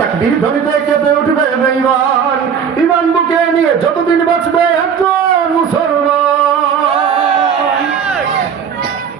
তাকবীর ধ্বনিতে কেঁপে উঠবে বেঈমান। ঈমান বুকে নিয়ে যতদিন বাঁচবে একজন মুসলমান।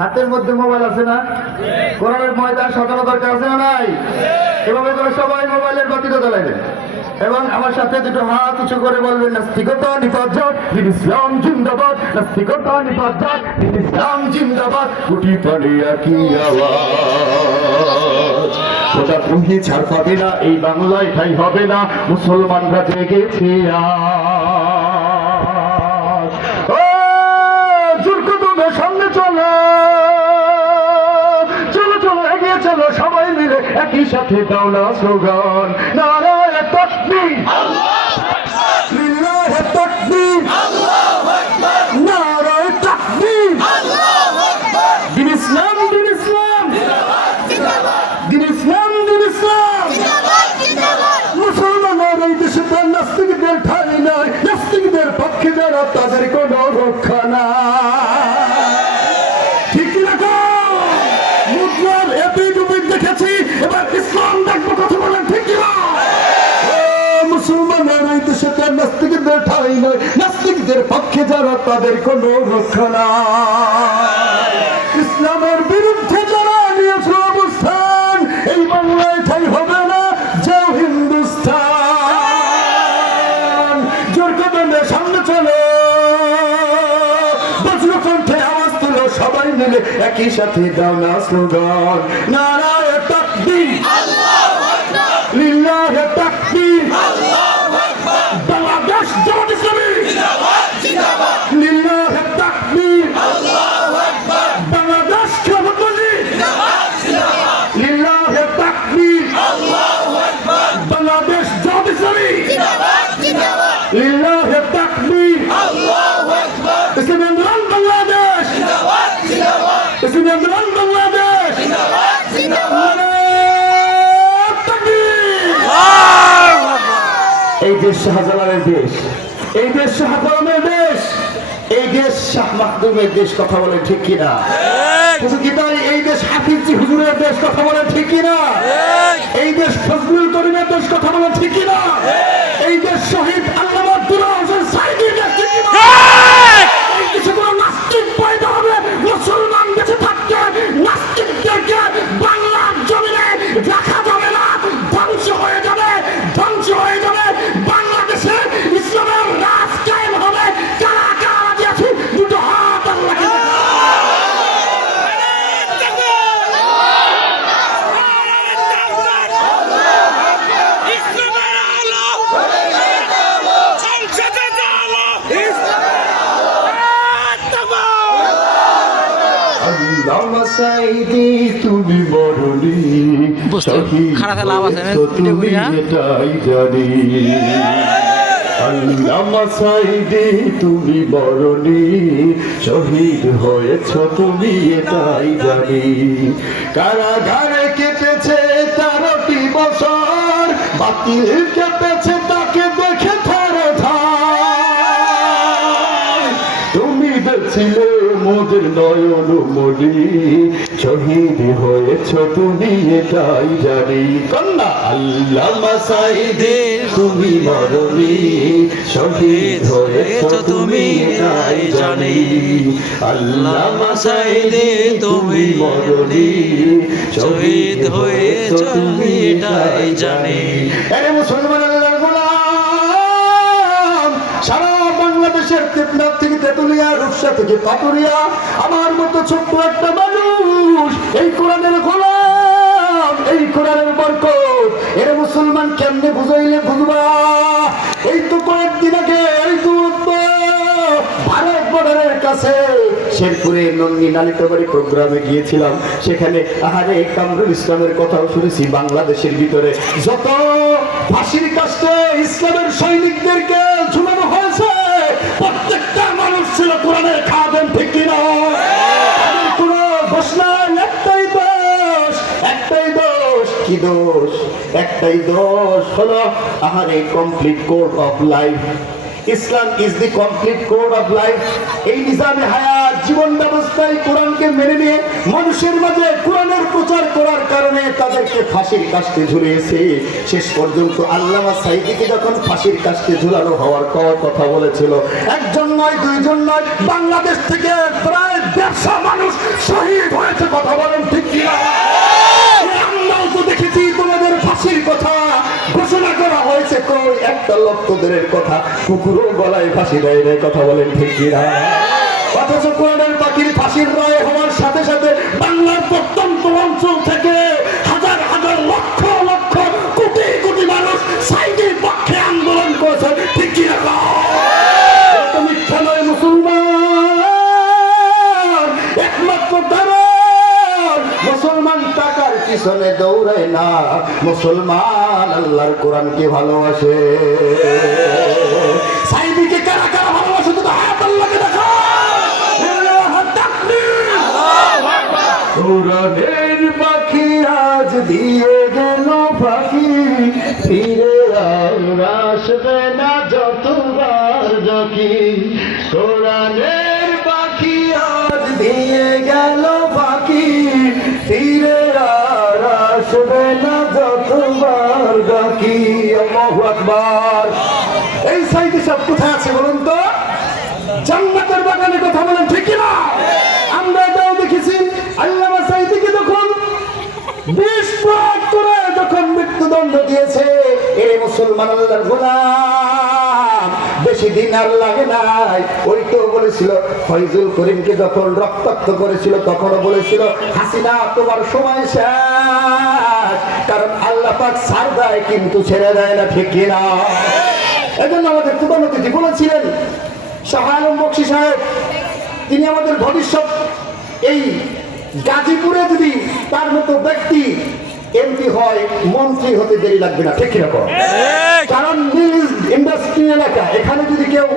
হাতের মধ্যে মোবাইল আছে না? কোরআনের ময়দান সাজানো দরকার আছে না নাই? এভাবে করে সবাই মোবাইলের বাতিটা জ্বালাইবেন এবং আমার সাথে দুটো হাত উঁচু করে বলবেন, নাস্তিকতা নিপাত, দিন ইসলাম জিন্দাবাদ। নাস্তিকতা নিপাত, দিন ইসলাম জিন্দাবাদ। গুটি পানি একই আওয়াজ। ওটা তুমি ছাড় পাবে না, এই বাংলায় ঠাই হবে না, মুসলমানরা জেগেছে আজ। ও জোরকে তুমি সামনে চলো, চলো চলো এগিয়ে চলো, সবাই মিলে একই সাথে দাও না স্লোগান, নারায়ে তাকবীর, লিল্লাহে তাকবীর, নারায়ে তাকবীর। দিন ইসলাম, দিন ইসলাম, দিন ইসলাম, দিন ইসলাম। মুসলমানের এই দেশে তার নাস্তিকদের ঠাঁই নাই, নাস্তিকদের পক্ষে যারা তাদের কোনো রক্ষা নাই। ঠিক রাখো মুদ্রার এপিঠ ওপিঠ দেখেছি, এবার ইসলাম দেখবো, কথা বলেন ঠিক না? মুসলমানের এই দেশে তার নাস্তিকদের ঠাঁই নাই, নাস্তিকদের পক্ষে যারা তাদের কোনো রক্ষা নাই। ইসলামের বিরুদ্ধে যারা নিয়েছে অবস্থান, এই বাংলায় ঠাই হবে না, যাও হিন্দুস্তান। জোর কদমে সামনে চলো, বজ্রকণ্ঠে আওয়াজ তুলো, সবাই মিলে একই সাথে দাও না স্লোগান, নারায়ে তাকবীর, লিল্লাহে তাকবীর। বাংলাদেশ জামাত ইসলামী লিল্লাহে তাকবীর। বাংলাদেশ খেলাফত মজলিস লিল্লাহে তাকবীর। বাংলাদেশ জামাত ইসলামী লিল্লাহে তাকবীর। ইসলামী আন্দোলন বাংলাদেশ, ইসলামী আন্দোলন বাংলাদেশ। এই দেশ শাহজালালের দেশ, এই দেশ শাহজালালের দেশ, এই দেশ শাহ মাহদুমের দেশ, কথা বলে ঠিক কিনা? এই দেশ হাফিজি হুজুরের দেশ, কথা বলে ঠিক কিনা? এই দেশ ফজলুল করিমের দেশ, কথা বলে ঠিক কিনা? এই দেশ শহীদ আল্লামা দুলাল হোসেন সাইদির দেশ, ঠিক কিনা? এই দেশে কোনো নাস্তিক পয়দা হবে, মুসলমান বেঁচে থাকতে নাস্তিকদেরকে বাংলার জমিনে রাখা যাবে না, ধ্বংস হয়ে যাবে, ধ্বংস হয়ে যাবে। বাংলাদেশে ইসলামের রাজ কায়েম হবে। কারা কারা রাজি আছে? দুটো হাত আল্লাহকে আল্লামা সাঈদী তুমি মরণি, তুমি এটাই জানি। আল্লামা সাঈদী তুমি মরণি, শহীদ হয়েছ তুমি এটাই জানি। কারাগারে কেটেছে 13টি বছর, বাতিল কেটেছে তাকে দেখে থারে থার। তুমি দেখছিলে মোদের নয়ন মনি, শহীদ হয়েছ তুমি এটাই জানি। কন্যা আল্লামা সাঈদী তুমি মরণি, শহীদ হয়েছ তুমি এটাই জানি। আল্লামা সাঈদী তুমি মরণি, শহীদ হয়েছ তুমি এটাই জানি। আরে মুসলমান আল্লাহর গোলাম, সারা বাংলাদেশের দেবনাথ থেকে তেতুলিয়া, রূপসা থেকে পাটুরিয়া, আমার মতো ছোট্ট একটা মানুষ এই কোরআনের গোলাম, এই কোরআনের বরকত। এরে মুসলমান কেমনে বুঝাইলে বুঝবা? এই তো কয়েকদিন আগে এই তো ভারত বর্ডারের কাছে শেরপুরে নন্দি নালিতাবাড়ি প্রোগ্রামে গিয়েছিলাম। সেখানে আহারে কামরুল ইসলামের কথাও শুনেছি। বাংলাদেশের ভিতরে যত ফাঁসির কাছে ইসলামের সৈনিকদেরকে ঝুলানো হয়েছে, প্রত্যেকটা মানুষ ছিল কোরআনের খাদেম, ঠিক কিনা? কোনো দোষ নাই, একটাই দোষ, একটাই দোষ। কি দোষ? একটাই দোষ হলো আহারে complete code of life. Islam is the complete code of life. এই নিজামে হায়াত জীবন ব্যবস্থায় কোরআনকে মেনে নিয়ে মানুষের মাঝে কোরআনের প্রচার করার কারণে কারণে তাদেরকে ফাঁসির কাস্টে ঝুলিয়েছে। শেষ পর্যন্ত আল্লামা সাঈদীকে যখন ফাঁসির কাস্টে ঝুলানো হওয়ার কথা বলেছিল, একজন নয় দুইজন নয়, বাংলাদেশ থেকে প্রায় 150 মানুষ শহীদ হয়েছে। কথা বলেন ঠিক কিনা? আমরাও তো দেখেছি তোমাদের ফাঁসির কথা ঘোষণা করা হয়েছে, কই একটা লোক তোদের কথা কুকুরও গলায় ফাঁসি দেয় রে। কথা বলেন ঠিক কিনা? অথচ কোরআনের পাখির ফাঁসির রায় হওয়ার সাথে সাথে বাংলার প্রত্যন্ত অঞ্চল থেকে হাজার হাজার লক্ষ লক্ষ কোটি কোটি মানুষ সাঈদীর পক্ষে আন্দোলন করেছে। ঠিক কিনা? মিথ্যা নয় মুসলমান, একমাত্র মুসলমান টাকার পিছনে দৌড়ায় না, মুসলমান আল্লাহর কোরআনকে ভালোবাসে। সাঈদীকে কারা কারা ভালোবাসে তো হাত আল্লাহকে দেখা। কোরআনের পাখি আজ দিয়ে গেল পাখি, ফিরে আর আসবে না যতবার ডাকি। কোরআনের পাখি আজ দিয়ে গেল পাখি, ফিরে আর আসবে না যতবার ডাকি। আল্লাহু আকবার। এই সাঈদী সব কোথায় আছে বলুন তো? জান্নাতের বাগানে। কথা বলেন ঠিক কিনা? আমরা এটাও দেখেছি আল্লামা সাঈদীকে যখন 20 প্রহার করে যখন মৃত্যুদণ্ড দিয়েছে, এ মুসলমান আল্লাহর গোলাম বেশি দিন আর লাগে নাই। ওই তো বলেছিল ফয়জুল করিমকে যখন রক্তাক্ত করেছিল, তখনও বলেছিল হাসিনা তোমার সময় শেষ, কারণ আল্লাহ পাক ছাড় দেয় কিন্তু ছেড়ে দেয় না। ঠিক কিনা? এজন্য আমাদের প্রধানমন্ত্রী বলেছিলেন, শাহ আলম বকশী সাহেব, তিনি আমাদের ভবিষ্যৎ। এই গাজীপুরে যদি তার মতো ব্যক্তি এমপি হয়, মন্ত্রী হতে দেরি লাগবে না। ঠিক কিরকম? কারণ ইন্ডাস্ট্রি এলাকা, এখানে যদি কেউ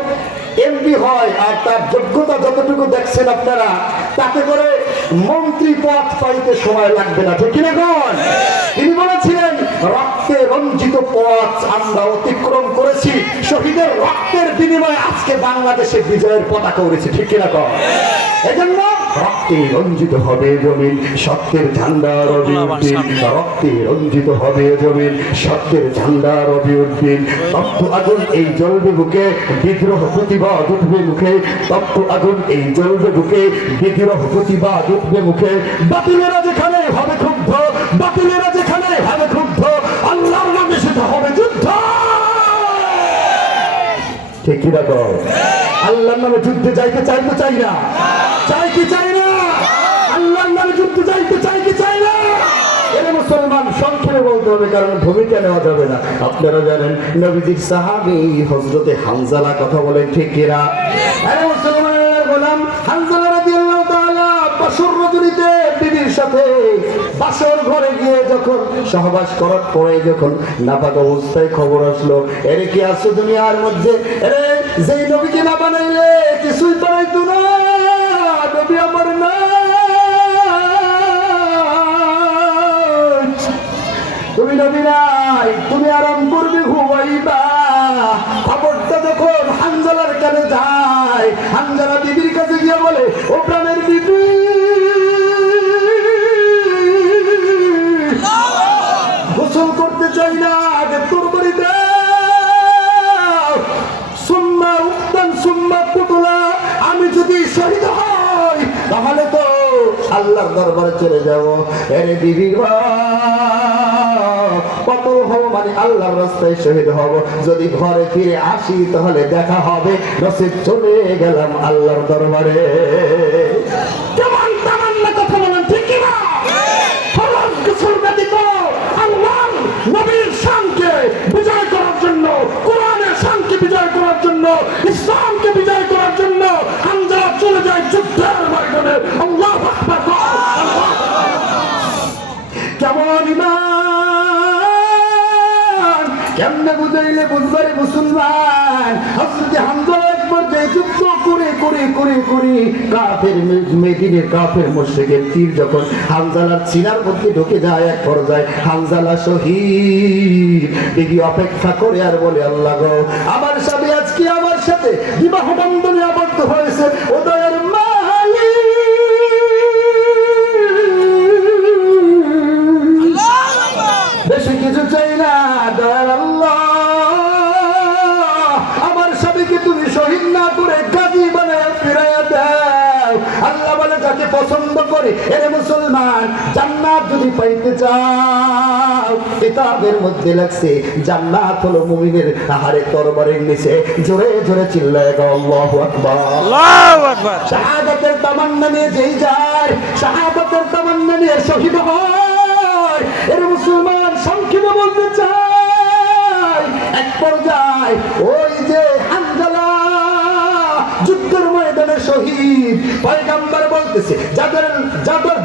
এমপি হয় আর তার যোগ্যতা যতটুকু দেখছেন আপনারা, তাতে করে মন্ত্রী পদ পাইতে সময় লাগবে না। ঠিক কিরকম? তিনি বলেছিলেন রক্তে রঞ্জিত পথ আমরা অতিক্রম করেছি, শহীদের রক্তের বিনিময়ে আজকে বাংলাদেশে বিজয়ের পতাকা উড়েছে। ঠিক কিরকম? এজন্য রক্তে রঞ্জিত হবে জমিন, সত্যের ঝান্ডা রবি উঠবেন। রক্তে রঞ্জিত হবে জমিন, সত্যের ঝান্ডা রবি উঠবেন। তপ্ত আগুন এই জ্বলবে বুকে, বিদ্রোহ প্রতিবাদ উঠবে মুখে। তপ্ত আগুন এই জ্বলবে বুকে, বিদ্রোহ প্রতিবাদ উঠবে মুখে। বাতিলেরা যেখানে হবে ক্ষুব্ধ, বাতিলেরা যেখানে হবে ক্ষুব্ধ, আল্লাহর নামে সেটা হবে যুদ্ধ। ঠিক কি রকম? আল্লাহর নামে যুদ্ধে যাইতে চাই তো চাই না? চাই কি চাই না? আল্লাহর নামে যুদ্ধে যাইতে চাই কি চাই না? এর মুসলমান সংক্ষেপে বলতে হবে, কারণ ভূমিকা নেওয়া যাবে না। আপনারা জানেন নবীজির সাহাবী হযরতে হানজালা। কথা বলেন ঠিক কিনা? আরে মুসলমানের গোলাম হানজালা রাদিয়াল্লাহু তাআলা বাসর রজনীতে বিবির সাথে বাসর ঘরে গিয়ে যখন সহবাস করার পরে যখন নাপাক অবস্থায় খবর আসলো, এর কি আছে দুনিয়ার মধ্যে? আরে যেই নবীকে না বানাইলে কিছুই বানাইতো না, নবী আমার না। তুমি নবী নাই, তুমি আরাম করবে ঘুমাইবা। খবরটা যখন হানজালার কানে যায়, হানজালা বিবির কাছে গিয়ে বলে, ও প্রাণের বিবি, গোসল করতে চাই না, আগে তোর বাড়িতে সুম্মা উত্তান সুম্মা পুতুলা, আমি যদি শহীদ হই তাহলে তো আল্লাহর দরবারে চলে যাব। এর বিবি কত হব মানে আল্লাহর রাস্তায় শহীদ হব, যদি ঘরে ফিরে আসি তাহলে দেখা হবে, নসিব চলে গেলাম আল্লাহর দরবারে। কেমন তামান্না কথা বলেন ঠিক কিনা? ফরজ গোসল ব্যতীত আল্লাহর নবীর শানকে বিজয় করার জন্য, কোরআনের শানকে বিজয় করার জন্য, ইসলামকে বিজয় করার জন্য হানজালা চলে যায় যুদ্ধের ময়দানে। আল্লাহু আকবার। কেমন ঈমান, কেমনে বুঝাইলে বুঝবারে মুসলমান? হযরতে হানজালা একবার যে যুদ্ধ করে করে করে করে কাফের মেদিনের কাফের মুশরিকের তীর যখন হানজালার সিনার মধ্যে ঢুকে যায়, এক পর্যায়ে হানজালা শহীদ। বিবি অপেক্ষা করে আর বলে, আল্লাহ গো, আমার স্বামী আজকে আমার সাথে বিবাহ বন্ধনে আবদ্ধ হয়েছে, ও দয়ার মালিক জান্নাতকে পছন্দ করে। এরে মুসলমান, জান্নাত যদি পাইতে চাও, কিতাবের মধ্যে লাগছে জান্নাত হলো মুমিনের আহারে তরবারির নিচে। জোরে জোরে চিল্লায় গাও আল্লাহু আকবার, আল্লাহু আকবার। শাহাদাতের তামান্না নিয়ে যেই যায়, শাহাদাতের তামান্না নিয়ে শহীদ হয়। এরে মুসলমান, সংক্ষেপে বলতে চাই, এক পর্যায়ে ওই যে হানজালা যুদ্ধের ময়দানে শহীদ, পয়গম্বর বলতেছে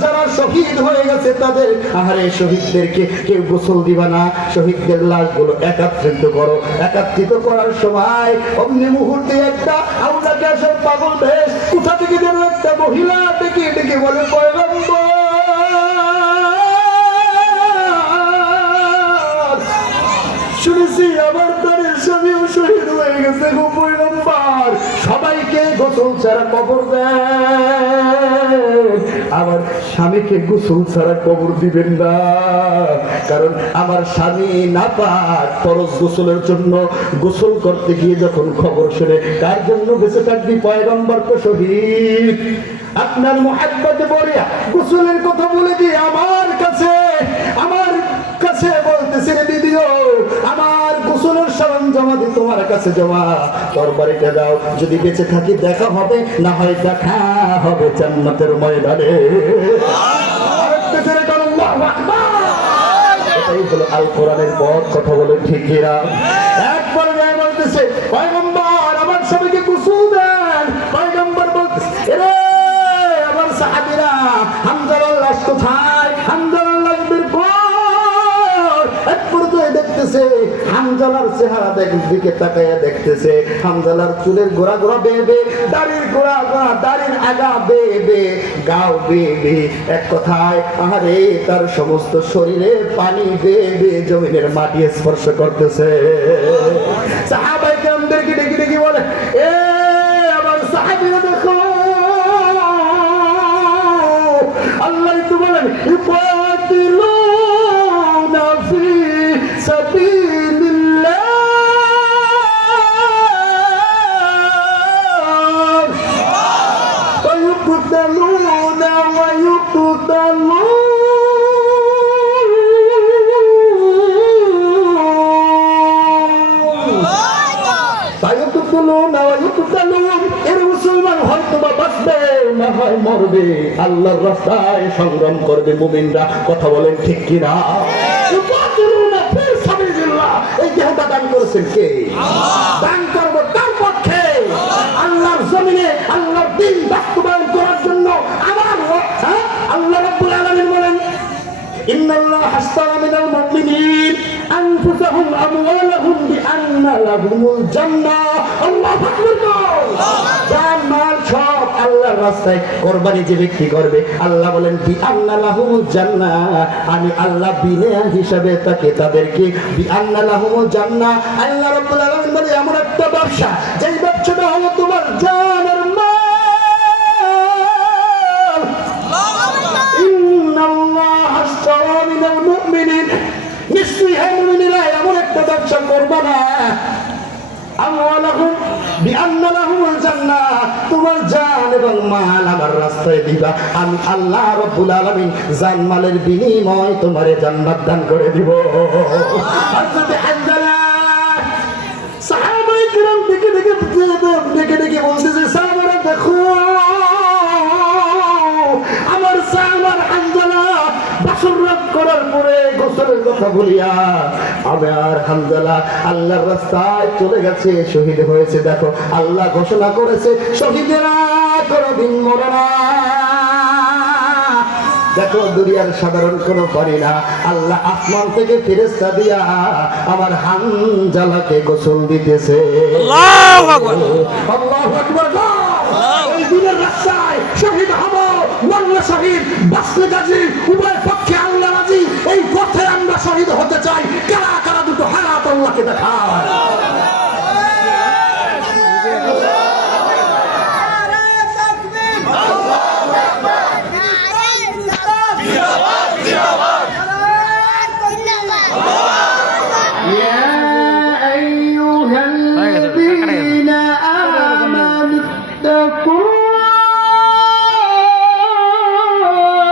যারা শহীদ হয়ে গেছে তাদের আহারে শহীদদেরকে কেউ গোসল দিবা না, শহীদদের লাশগুলো একত্রিত করো। একত্রিত করার সময় অমনি মুহূর্তে একটা আউলাকে আসর পাগল বেশ কোথা থেকে যেন একটা মহিলা ডেকে ডেকে বলে, পয়গম্বর শুনেছি আমার তারের স্বামীও শহীদ হয়ে গেছে গো পয়গম্বর, সবাইকে গোসল ছাড়া কবর দেন, আমার স্বামীকে গোসল ছাড়া কবর দিবেন না, কারণ আমার স্বামী নাপাক। ফরজ গোসলের জন্য গোসল করতে গিয়ে যখন খবর শুনে কার জন্য বেঁচে থাকবি, পয়গম্বর তো শহীদ। আপনার মুহাব্বতে বলিয়া গোসলের কথা বলে দিয়ে আমার কাছে বলতেছে, রে দিদিও আমার গোসলের সরঞ্জাম তোমার কাছে জমা, তরবারিটা দাও, যদি বেঁচে থাকি দেখা হবে, না হয় দেখা হবে জান্নাতের ময়দানে। এটাই হলো আল কোরআনের পথ, কথা বলে ঠিক কিনা? একবার বলতেছে, পয়গম্বর আমার সবাইকে গোসল দেন। পয়গম্বর বলতেছে, এরে আমার সাহাবীরা, হামজালার লাশ কোথায়? হামজালার লাশ বের কর। এক পর্যায়ে দেখতেছে হামজালার চেহারা দিকে তাকাইয়া দেখতেছে হামজালার চুলের গোড়া গোড়া বেবে, দাড়ির গোড়া গোড়া, দাড়ির আগা বেবে, গাও বেবে, এক কথায় আহারে তার সমস্ত শরীরে পানি বেবে জমিনের মাটি স্পর্শ করতেছে। সাহাবায়ে কেরামদেরকে ডেকে ডেকে বলে, এ আমার সাহাবীরা দেখো, আল্লাহ তো বলেন, ইউকাতিলুনা ফি সাবিলিল্লাহ, ওয়া ইউকতালুনা ওয়া ইউকতালুন। মরবে, আল্লাহর রাস্তায় সংগ্রাম করবে মুমিনরা, কথা বলেন ঠিক কিনা? এই দেহটা দান করেছেন কে? দান করবো তার পক্ষে, আল্লাহর জমিনে আল্লাহর দ্বীন বাস্তবায়ন করার জন্য। আমার আল্লাহ রাব্বুল আলামিন বলেন, ইন্নাল্লাহা আশতারা মিনাল মুমিনিন আনফুসাহুম আমওয়ালাহুম বিআন্না লাহুমুল জান্নাহ। আল্লাহু আকবার। জান মাল সব আল্লাহর রাস্তায় কুরবানি যে ব্যক্তি করবে, আল্লাহ বলেন বিআন্না লাহুমুল জান্নাহ, আমি আল্লাহ বিনা হিসাবে তাদেরকে বিআন্না লাহুমুল জান্নাহ। আল্লাহ রাব্বুল আলামিন বলে এমন একটা ব্যবসা, যেই ব্যবসাটা হলো তোমার জান আর মাল। নিশ্চয়ই হ্যাঁ মুমিনেরা, এমন একটা ব্যবসা করবা না, আমওয়ালাহুম বিআন্না লাহুমুল জান্নাহ, তোমার জান এবং মাল আমার রাস্তায় দিবা, আমি আল্লাহ রাব্বুল আলামিন জান মালের বিনিময় তোমারে জান্নাত দান করে দিব। হযরত হানজালা সাহাবায়ে কিরাম ডেকে ডেকে বলতেছে, সাহাবারা দেখো আমার সাহাবার হানজালা বাসরাত করার পরে গোসলের কথা বলিয়া আমার হানজালা আল্লাহর রাস্তায় চলে গেছে, শহীদ হয়েছে। দেখো আল্লাহ ঘোষণা করেছে, শহীদেরা কোনদিন মরে না। দেখো দুনিয়ার সাধারণ কোনো পারি না, আল্লাহ আসমান থেকে ফেরেশতা দিয়া আমার হানজালাকে গোসল দিতেছে। আল্লাহু আকবার, আল্লাহু আকবার। এই দিনের রাস্তায় শহীদ হব, মরলে শহীদ, বাঁচলে গাজী, উভয় পক্ষে আল্লাহ রাজি। এই পথে আমরা শহীদ হতে চাই। কারা কারা দুটো হাত আল্লাহকে দেখায়।